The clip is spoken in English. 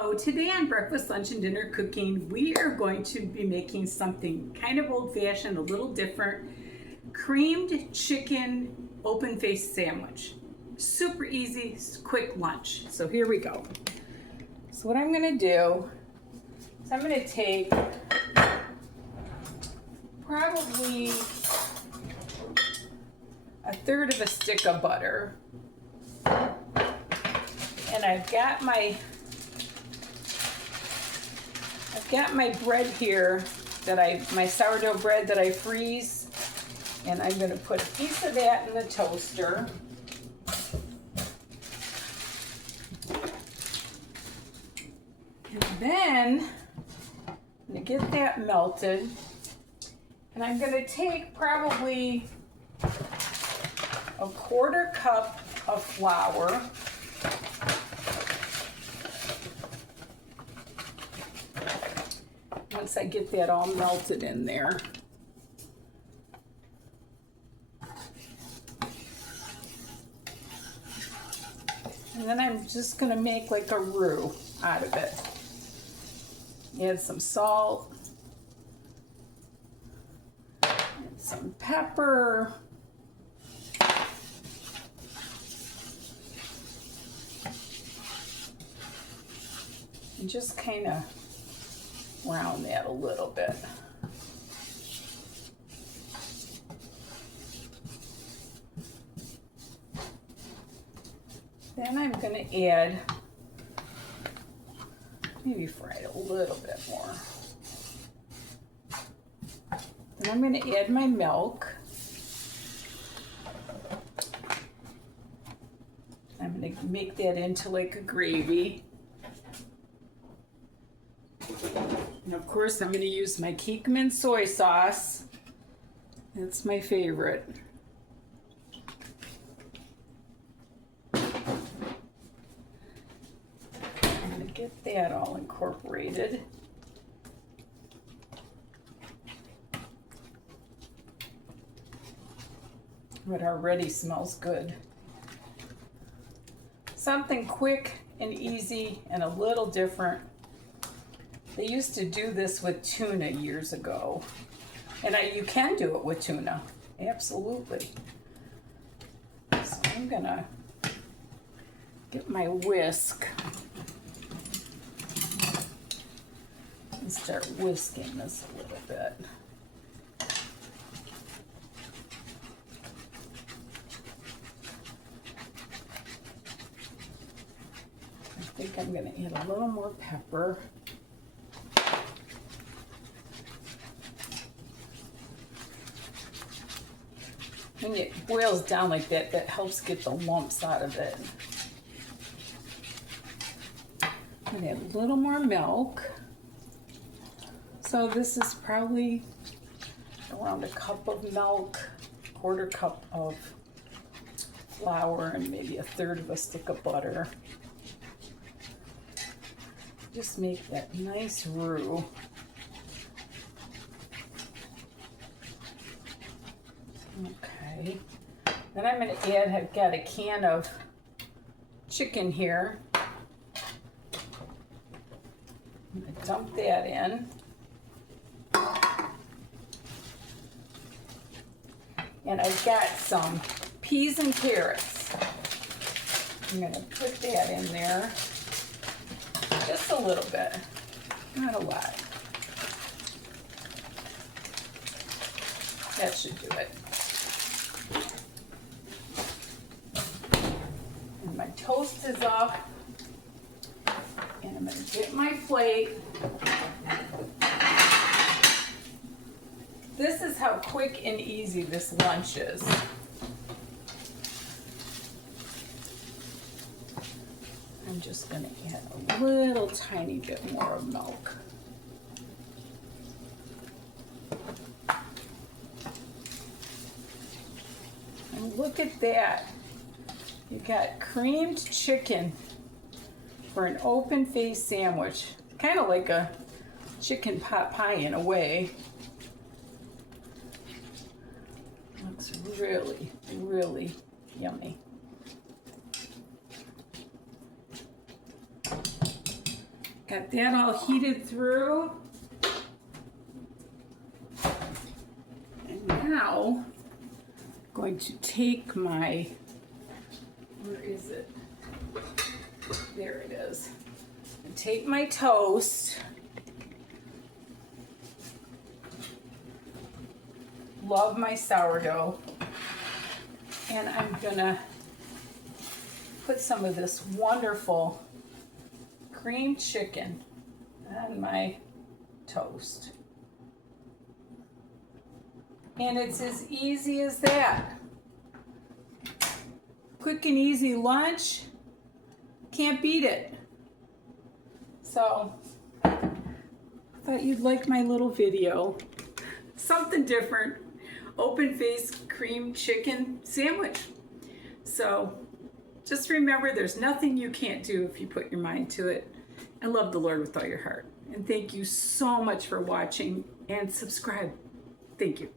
So today on Breakfast, Lunch, and Dinner Cooking, we are going to be making something kind of old-fashioned, a little different. Creamed chicken open-faced sandwich. Super easy, quick lunch. So here we go. So what I'm gonna do is I'm gonna take probably a third of a stick of butter. And I've got my bread here my sourdough bread that I freeze, and I'm going to put a piece of that in the toaster. And then I'm going to get that melted, and I'm going to take probably a quarter cup of flour. Once I get that all melted in there. And then I'm just gonna make like a roux out of it. Add some salt, add some pepper, and just kind of brown that a little bit. Then I'm going to add, maybe fry it a little bit more. Then I'm going to add my milk. I'm going to make that into like a gravy. And of course, I'm going to use my Kikomen soy sauce. That's my favorite. I'm going to get that all incorporated. It already smells good. Something quick and easy and a little different. They used to do this with tuna years ago. And you can do it with tuna, absolutely. So I'm gonna get my whisk and start whisking this a little bit. I think I'm gonna add a little more pepper. When it boils down like that, that helps get the lumps out of it. I'm gonna add a little more milk. So this is probably around a cup of milk, quarter cup of flour, and maybe a third of a stick of butter. Just make that nice roux. Okay, then I'm going to add, I've got a can of chicken here. I'm going to dump that in. And I've got some peas and carrots. I'm going to put that in there. Just a little bit, not a lot. That should do it. And my toast is up, and I'm going to get my plate. This is how quick and easy this lunch is. I'm just going to add a little tiny bit more of milk. And look at that. You got creamed chicken for an open-faced sandwich. Kind of like a chicken pot pie in a way. Looks really, really yummy. Got that all heated through. And now I'm going to take my, where is it? There it is. And take my toast. Love my sourdough. And I'm gonna put some of this wonderful cream chicken on my toast. And it's as easy as that. Quick and easy lunch. Can't beat it. So, I thought you'd like my little video. Something different. Open face cream chicken sandwich. So, just remember there's nothing you can't do if you put your mind to it. And love the Lord with all your heart. And thank you so much for watching and subscribe. Thank you.